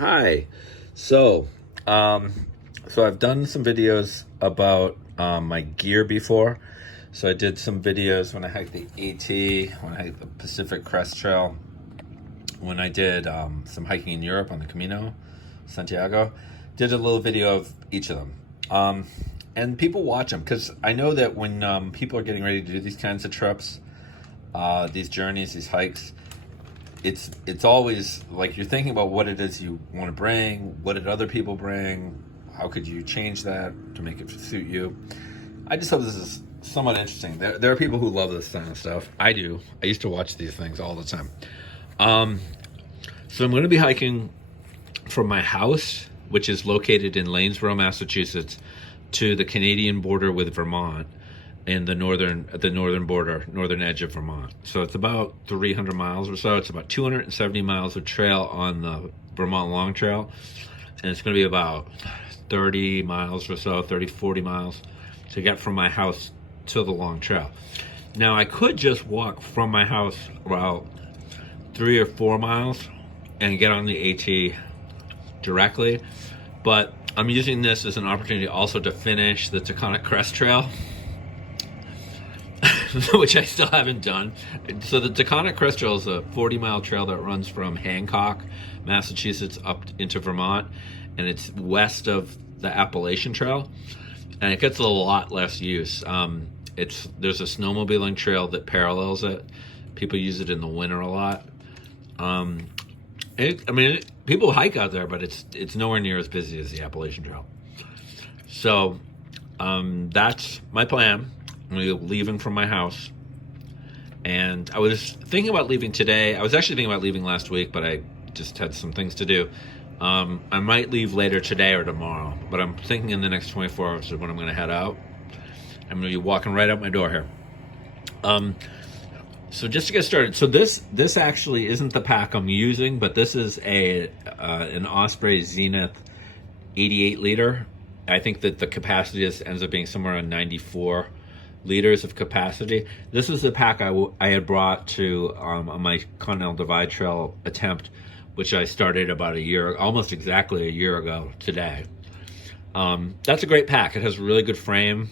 Hi. So, so I've done some videos about my gear before. So I did some videos when I hiked the AT, when I hiked the Pacific Crest Trail, when I did some hiking in Europe on the Camino, Santiago. Did a little video of each of them. And people watch them because I know that when people are getting ready to do these kinds of trips, these journeys, these hikes, it's always like you're thinking about what it is you want to bring, what did other people bring, how could you change that to make it suit you. I just hope this is somewhat interesting. There are people who love this kind of stuff. I do. I used to watch these things all the time. So I'm going to be hiking from my house, which is located in Lanesboro, Massachusetts, to the Canadian border with Vermont, in the northern border, northern edge of Vermont. So it's about 300 miles or so. It's about 270 miles of trail on the Vermont Long Trail. And it's going to be about 30 miles or so, 40 miles to get from my house to the Long Trail. Now I could just walk from my house about 3 or 4 miles and get on the AT directly, but I'm using this as an opportunity also to finish the Taconic Crest Trail, which I still haven't done. So the Taconic Crest Trail is a 40-mile trail that runs from Hancock, Massachusetts, up into Vermont, and it's west of the Appalachian Trail, and it gets a lot less use. There's a snowmobiling trail that parallels it. People use it in the winter a lot. People hike out there, but it's nowhere near as busy as the Appalachian Trail. So that's my plan. I'm going to be leaving from my house. And I was thinking about leaving today. I was actually thinking about leaving last week, but I just had some things to do. I might leave later today or tomorrow, but I'm thinking in the next 24 hours is when I'm going to head out. I'm going to be walking right out my door here. So just to get started, so this actually isn't the pack I'm using, but this is an Osprey Zenith 88 liter. I think that the capacity ends up being somewhere around 94 liters of capacity. This is the pack I had brought to on my Continental Divide Trail attempt, which I started about almost exactly a year ago today. That's a great pack. It has a really good frame.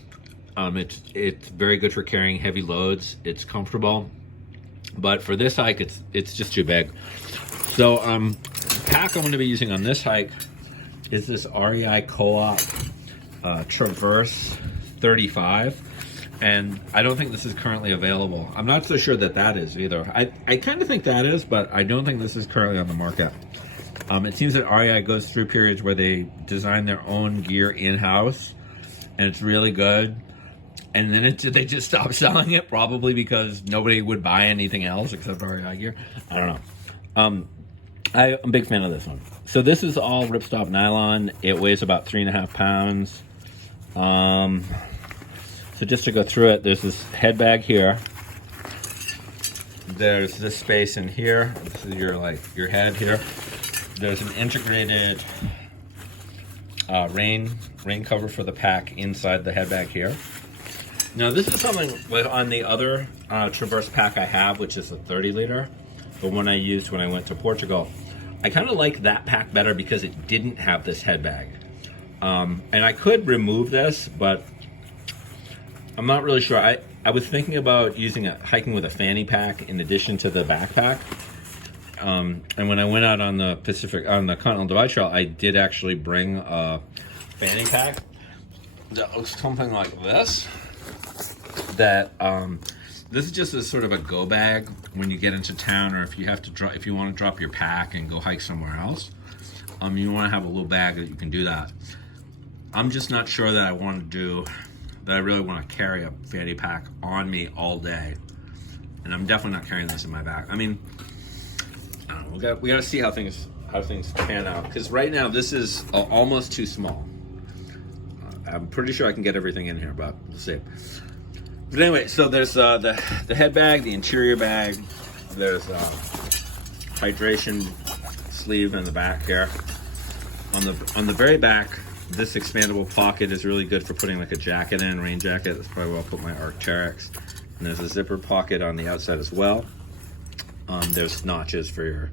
It's very good for carrying heavy loads. It's comfortable, but for this hike, it's just too big. So the pack I'm going to be using on this hike is this REI Co-op Traverse 35. And I don't think this is currently available. I'm not so sure that is either. I kind of think that is, but I don't think this is currently on the market. It seems that REI goes through periods where they design their own gear in-house, and it's really good. And then they just stop selling it, probably because nobody would buy anything else except REI gear. I don't know. I'm a big fan of this one. So this is all ripstop nylon. It weighs about 3.5 pounds. So just to go through it, there's this head bag here. There's this space in here. This is your head here. There's an integrated rain cover for the pack inside the head bag here. Now this is something on the other Traverse pack I have, which is a 30 liter, the one I used when I went to Portugal. I kind of like that pack better because it didn't have this head bag. And I could remove this, but I'm not really sure. I was thinking about hiking with a fanny pack in addition to the backpack. And when I went out on the Continental Divide Trail, I did actually bring a fanny pack that looks something like this. This is just a sort of a go bag when you get into town, or if you want to drop your pack and go hike somewhere else. You want to have a little bag that you can do that. I'm just not sure that I really want to carry a fanny pack on me all day, and I'm definitely not carrying this in my back. I mean, I don't know, we got to see how things pan out, because right now this is almost too small. I'm pretty sure I can get everything in here, but we'll see. But anyway, so there's the head bag, the interior bag. There's hydration sleeve in the back here. On the very back, this expandable pocket is really good for putting like a jacket in, rain jacket. That's probably where I'll put my Arc'teryx. And there's a zipper pocket on the outside as well. There's notches for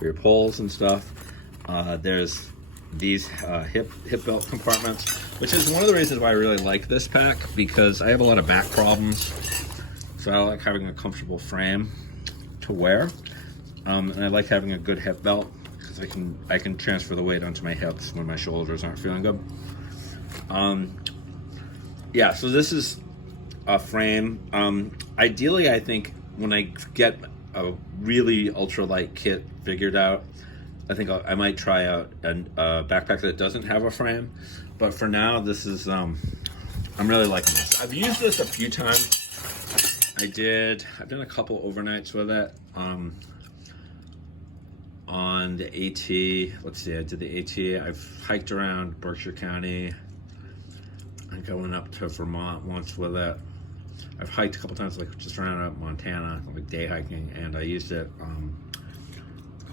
your poles and stuff. There's these hip belt compartments, which is one of the reasons why I really like this pack, because I have a lot of back problems. So I like having a comfortable frame to wear, and I like having a good hip belt because I can transfer the weight onto my hips when my shoulders aren't feeling good. Yeah, so this is a frame. Ideally, I think when I get a really ultralight kit figured out, I think I might try out a backpack that doesn't have a frame. But for now, this is, I'm really liking this. I've used this a few times. I've done a couple overnights with it. On the AT, let's see, I did the AT. I've hiked around Berkshire County. I went up to Vermont once with it. I've hiked a couple times, like just around up Montana, like day hiking, and I used it.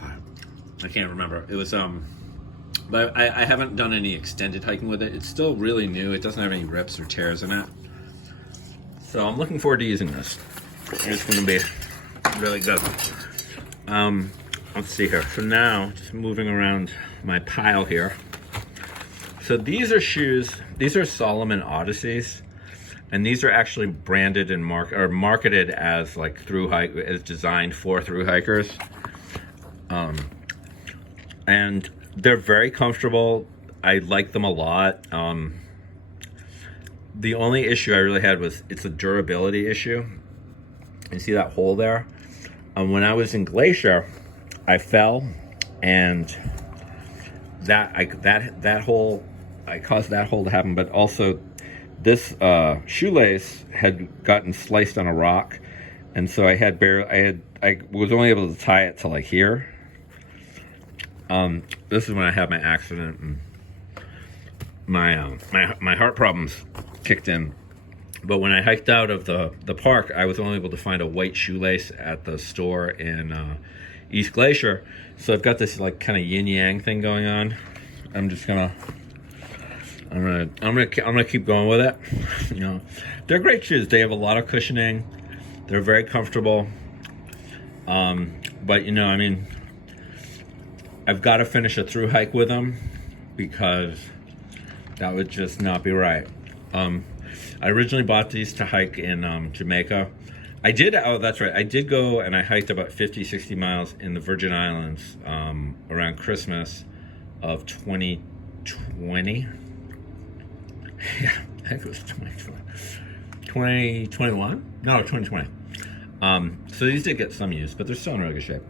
I can't remember. It was but I haven't done any extended hiking with it. It's still really new. It doesn't have any rips or tears in it. So I'm looking forward to using this. It's going to be really good. Let's see here. So now, just moving around my pile here. So these are shoes. These are Solomon Odysseys, and these are actually branded and marketed as like as designed for through hikers. And they're very comfortable. I like them a lot. The only issue I really had was it's a durability issue. You see that hole there? When I was in Glacier, I fell, and that hole, I caused that hole to happen. But also, this shoelace had gotten sliced on a rock, and so I was only able to tie it to like here. This is when I had my accident and my heart problems kicked in. But when I hiked out of the park, I was only able to find a white shoelace at the store in East Glacier. So I've got this like kind of yin yang thing going on. I'm gonna keep going with it. You know, they're great shoes. They have a lot of cushioning. They're very comfortable. But you know, I mean, I've got to finish a through hike with them because that would just not be right. I originally bought these to hike in Jamaica. That's right. I did go and I hiked about 50, 60 miles in the Virgin Islands around Christmas of 2020. Yeah, I think it was 2020. 2021? No, 2020. So these did get some use, but they're still in really good shape.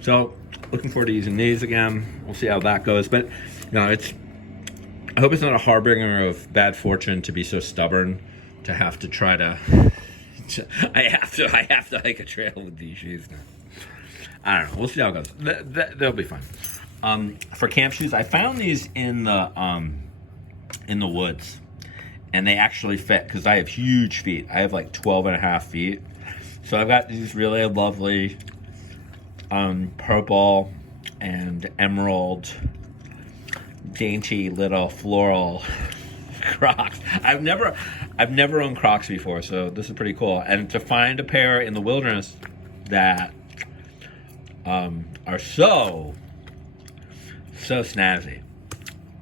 So looking forward to using these again. We'll see how that goes. But you know, I hope it's not a harbinger of bad fortune to be so stubborn to have to try to. I have to hike a trail with these shoes now. I don't know. We'll see how it goes. They'll be fine. For camp shoes, I found these in the woods, and they actually fit because I have huge feet. I have like 12.5 feet. So I've got these really lovely purple and emerald dainty little floral Crocs. I've never owned Crocs before, so this is pretty cool. And to find a pair in the wilderness that are so snazzy,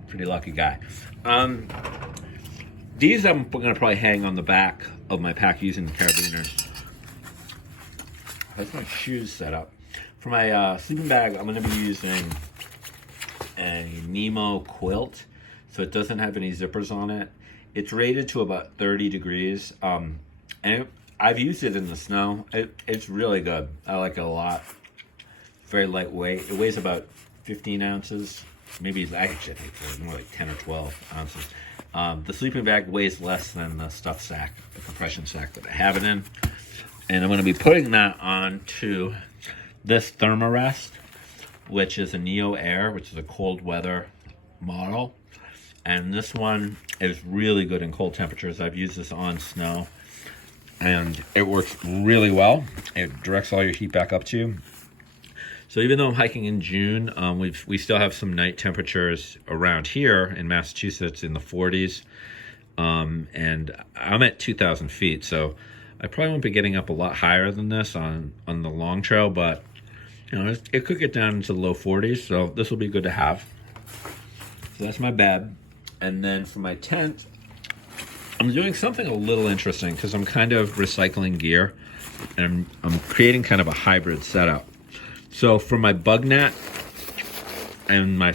pretty lucky guy. These I'm gonna probably hang on the back of my pack using the carabiners. That's my shoes set up. For my sleeping bag, I'm going to be using a Nemo Quilt, so it doesn't have any zippers on it. It's rated to about 30 degrees, and I've used it in the snow. It's really good. I like it a lot. Very lightweight. It weighs about 15 ounces. Maybe I actually think it's more like 10 or 12 ounces. The sleeping bag weighs less than the stuff sack, the compression sack that I have it in. And I'm going to be putting that onto this Thermarest, which is a Neo Air, which is a cold weather model. And this one is really good in cold temperatures. I've used this on snow, and it works really well. It directs all your heat back up to you. So even though I'm hiking in June, we still have some night temperatures around here in Massachusetts in the 40s. And I'm at 2,000 feet, so I probably won't be getting up a lot higher than this on the long trail, but You know, it could get down into the low 40s, so this will be good to have. So that's my bed. And then for my tent, I'm doing something a little interesting because I'm kind of recycling gear, and I'm creating kind of a hybrid setup. So for my bug net and my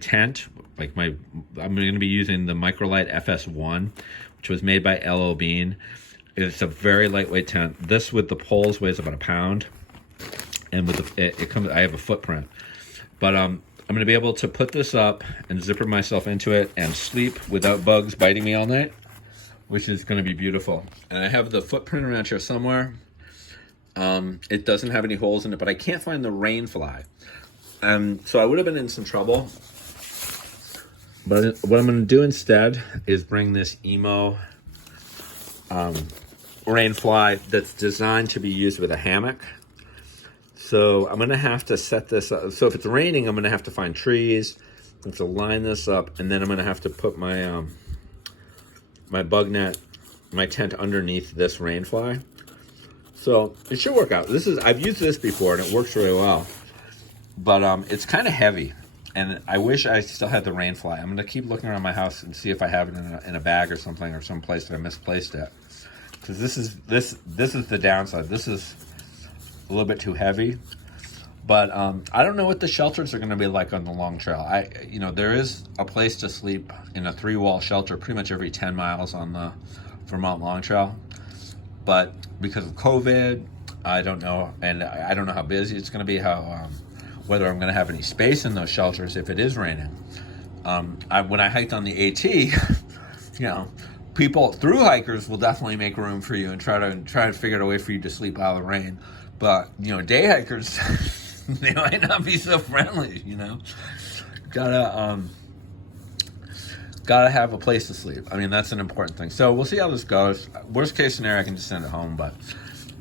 tent, I'm going to be using the Microlight Fs1, which was made by LL Bean. It's a very lightweight tent. This with the poles weighs about a pound, and with it comes. I have a footprint, but I'm going to be able to put this up and zipper myself into it and sleep without bugs biting me all night, which is going to be beautiful. And I have the footprint around here somewhere. It doesn't have any holes in it, but I can't find the Rainfly. So I would have been in some trouble. But what I'm going to do instead is bring this Nemo Rainfly that's designed to be used with a hammock. So I'm going to have to set this up. So if it's raining, I'm going to have to find trees. I have to line this up, and then I'm going to have to put my my bug net, my tent underneath this Rainfly. So it should work out. I've used this before, and it works really well. But it's kind of heavy, and I wish I still had the Rainfly. I'm going to keep looking around my house and see if I have it in a bag or something, or some place that I misplaced it. Because this is the downside. This is a little bit too heavy, but I don't know what the shelters are going to be like on the long trail. There is a place to sleep in a 3-wall shelter pretty much every 10 miles on the Vermont Long Trail, but because of COVID, I don't know, and I don't know how busy it's going to be, whether I'm going to have any space in those shelters if it is raining. When I hiked on the AT, people, through hikers, will definitely make room for you and try to figure out a way for you to sleep out of the rain. But, day hikers, they might not be so friendly, Gotta have a place to sleep. I mean, that's an important thing. So we'll see how this goes. Worst case scenario, I can just send it home, but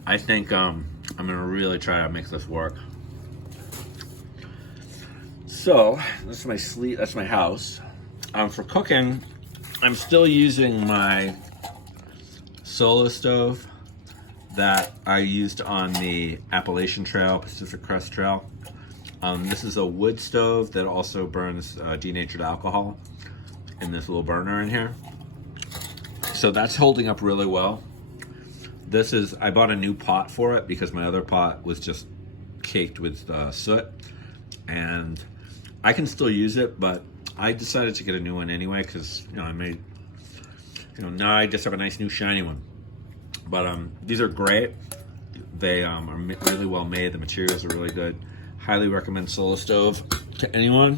I think I'm going to really try to make this work. So, that's my house. For cooking, I'm still using my solo stove that I used on the Appalachian Trail, Pacific Crest Trail. This is a wood stove that also burns denatured alcohol in this little burner in here. So that's holding up really well. I bought a new pot for it because my other pot was just caked with soot, and I can still use it, but I decided to get a new one anyway because now I just have a nice new shiny one. But these are great. They are really well made. The materials are really good. Highly recommend Solo Stove to anyone.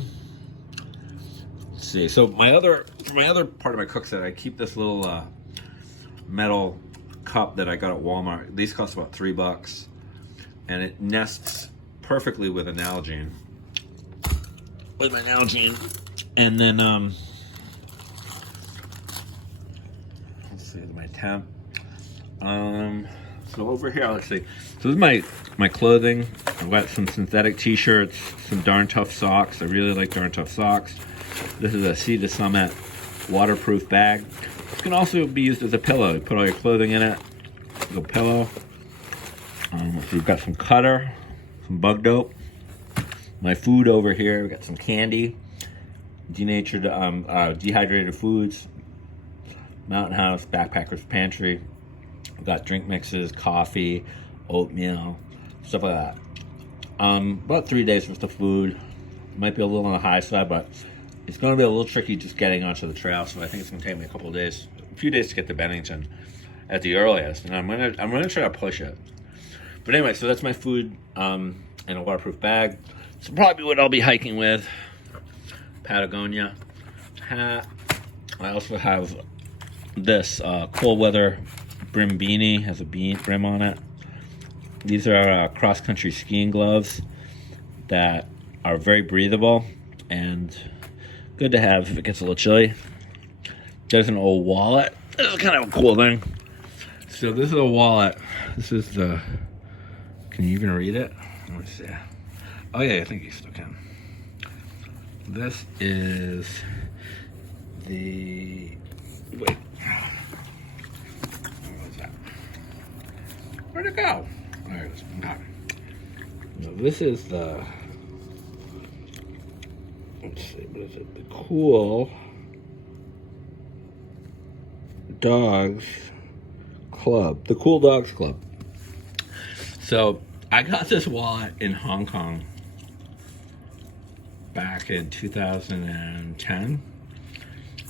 Let's see. So my other part of my cook set, I keep this little metal cup that I got at Walmart. These cost about $3, and it nests perfectly with an Nalgene. With my Nalgene, and then let's see, my temp. So over here, let's see. So this is my clothing. I've got some synthetic t-shirts, some Darn Tough socks. I really like Darn Tough socks. This is a Sea to Summit waterproof bag. This can also be used as a pillow. You put all your clothing in it. A pillow. So we've got some cutter, some bug dope. My food over here. We got some candy, denatured, dehydrated foods. Mountain House, Backpacker's Pantry. We've got drink mixes, coffee, oatmeal, stuff like that. About 3 days worth of food. Might be a little on the high side, but it's going to be a little tricky just getting onto the trail. So I think it's going to take me a few days to get to Bennington at the earliest, and I'm gonna try to push it. But anyway, so that's my food in a waterproof bag. So probably what I'll be hiking with. Patagonia hat. I also have this cold weather brim beanie, has a brim on it. These are cross-country skiing gloves that are very breathable and good to have if it gets a little chilly. There's an old wallet. This is kind of a cool thing. So this is a wallet. This is the, can you even read it? Let me see. Oh yeah, I think you still can. This is the, wait. Where was that? Where'd it go? There it is. Okay. Now this is the, let's see, what is it? The Cool Dogs Club. The Cool Dogs Club. So I got this wallet in Hong Kong back in 2010.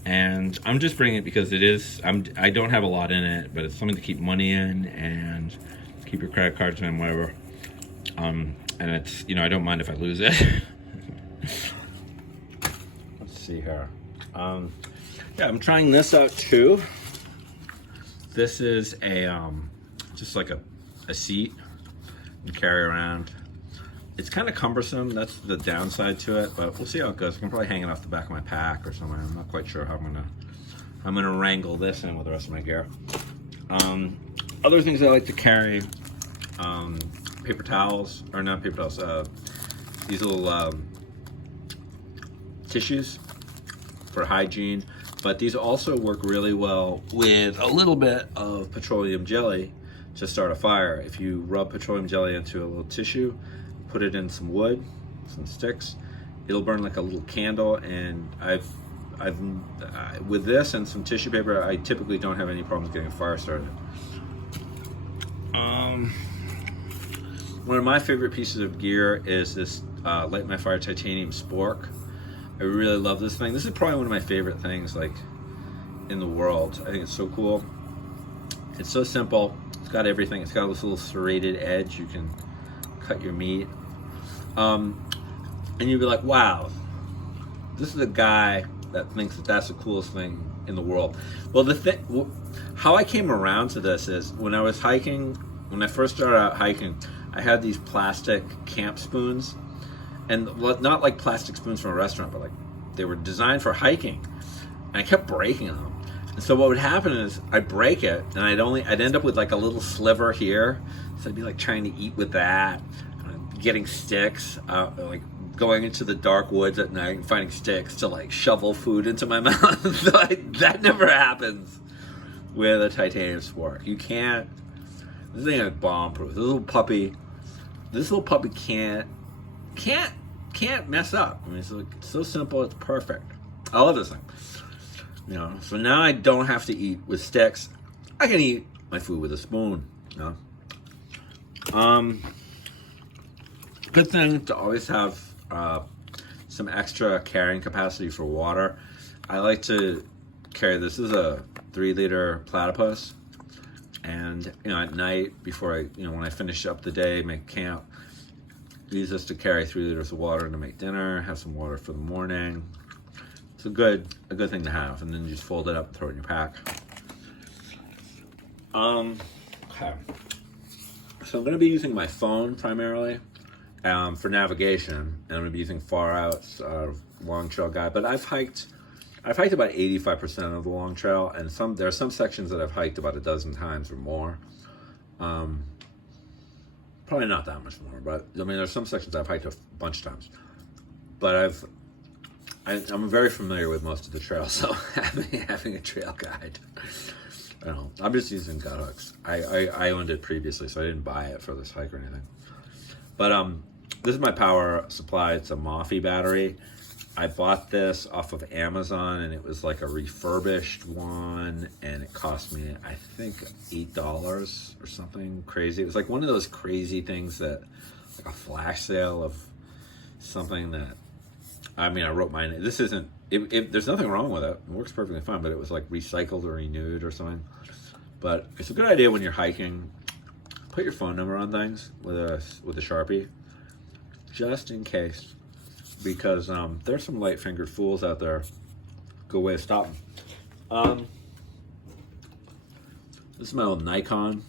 And I'm just bringing it because it is, I don't have a lot in it, but it's something to keep money in and keep your credit cards in, whatever. And it's, you know, I don't mind if I lose it. Let's see here. Yeah, I'm trying this out too. This is a, just like a seat you carry around. It's kind of cumbersome, that's the downside to it, but we'll see how it goes. I can probably hang it off the back of my pack or somewhere. I'm not quite sure how I'm gonna wrangle this in with the rest of my gear. Other things I like to carry, paper towels, or not paper towels, these little tissues for hygiene, but these also work really well with a little bit of petroleum jelly to start a fire. If you rub petroleum jelly into a little tissue, put it in some wood, some sticks, it'll burn like a little candle. And I've with this and some tissue paper, I typically don't have any problems getting a fire started. One of my favorite pieces of gear is this Light My Fire titanium spork. I really love this thing. This is probably one of my favorite things like in the world. I think it's so cool. It's so simple. It's got everything. It's got this little serrated edge. You can cut your meat. And you'd be like, wow, this is a guy that thinks that that's the coolest thing in the world. Well, how I came around to this is when I was hiking, when I first started out hiking, I had these plastic camp spoons, and not like plastic spoons from a restaurant, but like they were designed for hiking, and I kept breaking them. And so what would happen is I'd break it, and I'd end up with like a little sliver here, so I'd be like trying to eat with that, getting sticks, like going into the dark woods at night and finding sticks to like shovel food into my mouth. So that never happens with a titanium spork. You can't. This thing is bomb-proof. This little puppy can't mess up. I mean, it's so simple. It's perfect. I love this thing. You know. So now I don't have to eat with sticks. I can eat my food with a spoon. You know. Good thing to always have some extra carrying capacity for water. I like to carry, this is a 3-liter platypus, and you know, at night before when I finish up the day, make camp, use this to carry 3 liters of water to make dinner, have some water for the morning. It's a good thing to have, and then you just fold it up and throw it in your pack. Okay. So I'm going to be using my phone primarily for navigation, and I'm going to be using Far Out's Long Trail Guide. But I've hiked about 85% of the Long Trail, and there are some sections that I've hiked about a dozen times or more. Probably not that much more, but I mean, there's some sections I've hiked a bunch of times. But I'm very familiar with most of the trails, so having a trail guide. I don't know. I'm just using gut hooks. I owned it previously, so I didn't buy it for this hike or anything. But this is my power supply. It's a Mophie battery. I bought this off of Amazon, and it was like a refurbished one, and it cost me, I think, $8 or something crazy. It was like one of those crazy things that, like a flash sale of something that, I mean, I wrote mine. This isn't, there's nothing wrong with it. It works perfectly fine, but it was like recycled or renewed or something. But it's a good idea when you're hiking, put your phone number on things with a Sharpie, just in case. Because there's some light-fingered fools out there. Good way of stopping. This is my old Nikon.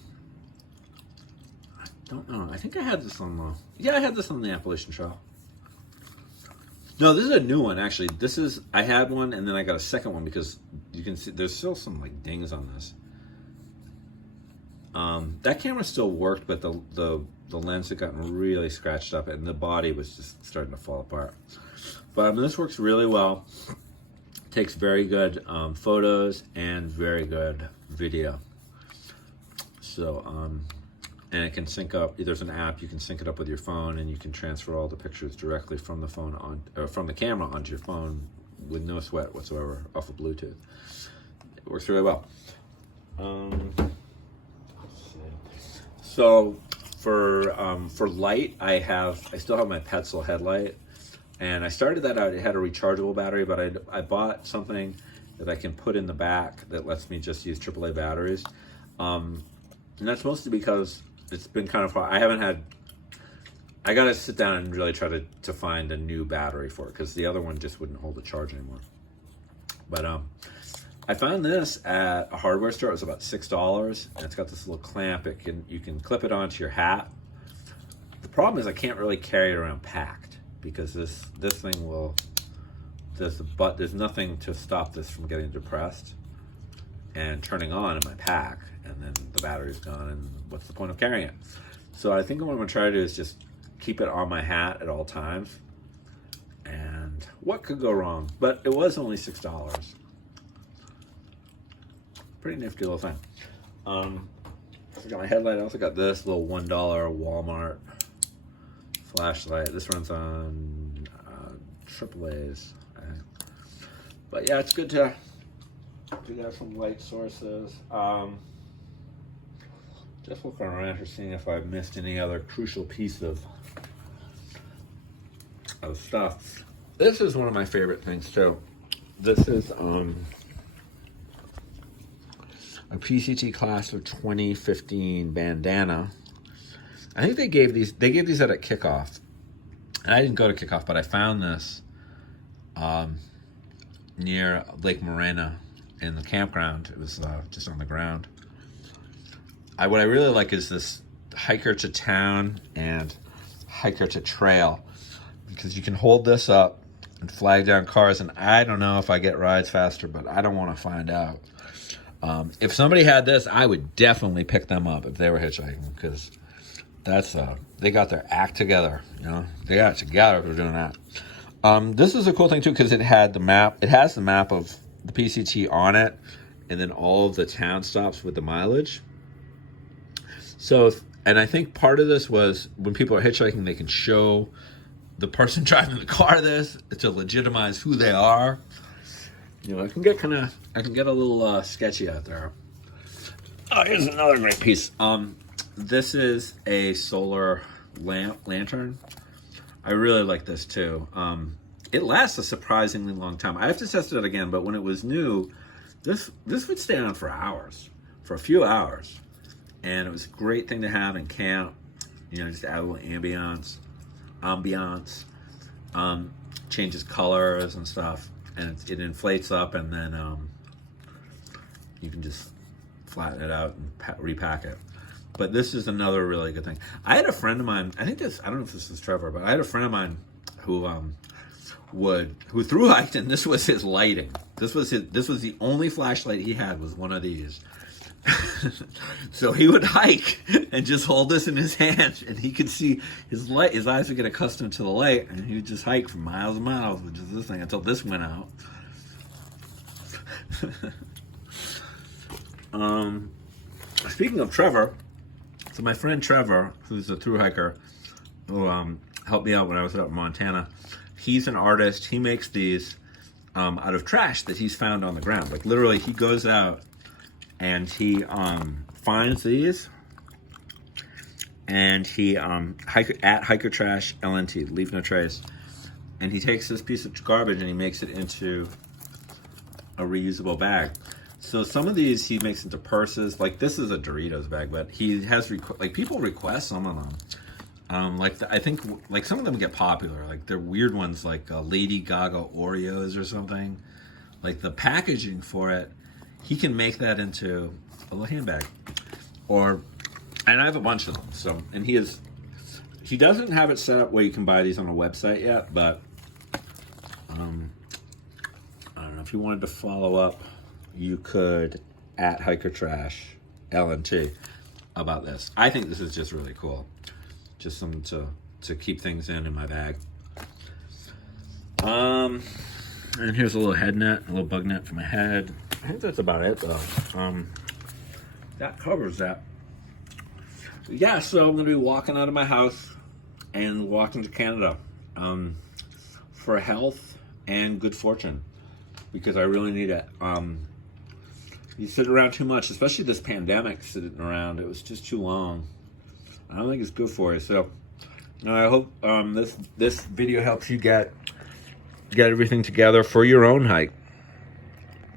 I don't know. I think I had this on the... Yeah, I had this on the Appalachian Trail. No, this is a new one, actually. I had one, and then I got a second one because you can see there's still some like dings on this. That camera still worked, but the lens had gotten really scratched up, and the body was just starting to fall apart. But I mean, this works really well. Takes very good photos and very good video. So and it can sync up. There's an app, you can sync it up with your phone, and you can transfer all the pictures directly from the phone from the camera onto your phone with no sweat whatsoever off of Bluetooth. It works really well. So for light, I still have my Petzl headlight, and I started that out. It had a rechargeable battery, but I bought something that I can put in the back that lets me just use AAA batteries, and that's mostly because it's been kind of hard. I gotta sit down and really try to find a new battery for it, because the other one just wouldn't hold the charge anymore. But I found this at a hardware store. It was about $6, and it's got this little clamp. You can clip it onto your hat. The problem is I can't really carry it around packed, because this thing will. There's nothing to stop this from getting depressed and turning on in my pack, and then the battery's gone, and what's the point of carrying it? So I think what I'm gonna try to do is just keep it on my hat at all times. And what could go wrong? But it was only $6. Pretty nifty little thing. I got my headlight. I also got this little $1 Walmart flashlight. This runs on AAA's. But yeah, it's good to have some light sources. Just looking around here, seeing if I've missed any other crucial piece of stuff. This is one of my favorite things too. This is a Pct Class of 2015 bandana. I think they gave these out at Kickoff, and I didn't go to Kickoff, but I found this near Lake Morena in the campground. It was just on the ground. What I really like is this hiker to town and hiker to trail, because you can hold this up and flag down cars, and I don't know if I get rides faster, but I don't want to find out. If somebody had this, I would definitely pick them up if they were hitchhiking, because they got their act together. They got it together for doing that. This is a cool thing too, because it had the map. It has the map of the PCT on it, and then all of the town stops with the mileage. So, and I think part of this was when people are hitchhiking, they can show the person driving the car this to legitimize who they are. I can get a little sketchy out there. Oh, here's another great piece. This is a solar lantern. I really like this too. It lasts a surprisingly long time. I have to test it again, but when it was new, this would stay on for hours, for a few hours. And it was a great thing to have in camp, just to add a little ambiance, changes colors and stuff. And it inflates up, and then you can just flatten it out and repack it. But this is another really good thing. I had a friend of mine, I don't know if this is Trevor, but I had a friend of mine who thru hiked, and this was his lighting. This was the only flashlight he had, was one of these. So he would hike and just hold this in his hand, and he could see his eyes would get accustomed to the light, and he would just hike for miles and miles with just this thing until this went out. Speaking of Trevor, so my friend Trevor, who's a thru hiker, who helped me out when I was out in Montana, he's an artist. He makes these out of trash that he's found on the ground. Like literally, he goes out and he finds these, and he at Hiker Trash LNT, leave no trace, and he takes this piece of garbage and he makes it into a reusable bag. So some of these he makes into purses. Like this is a Doritos bag, but he has people request some of them. I think some of them get popular. Like they're weird ones, like Lady Gaga Oreos or something. Like the packaging for it, he can make that into a little handbag. And I have a bunch of them. So, and he doesn't have it set up where you can buy these on a website yet, but I don't know, if you wanted to follow up, you could at Hiker Trash LNT about this. I think this is just really cool. Just something to keep things in my bag. And here's a little head net, a little bug net for my head. I think that's about it though. That covers that. yeah, so I'm going to be walking out of my house and walking to Canada for health and good fortune, because I really need it. You sit around too much, especially this pandemic sitting around. It was just too long. I don't think it's good for you. So I hope this video helps you get everything together for your own hike.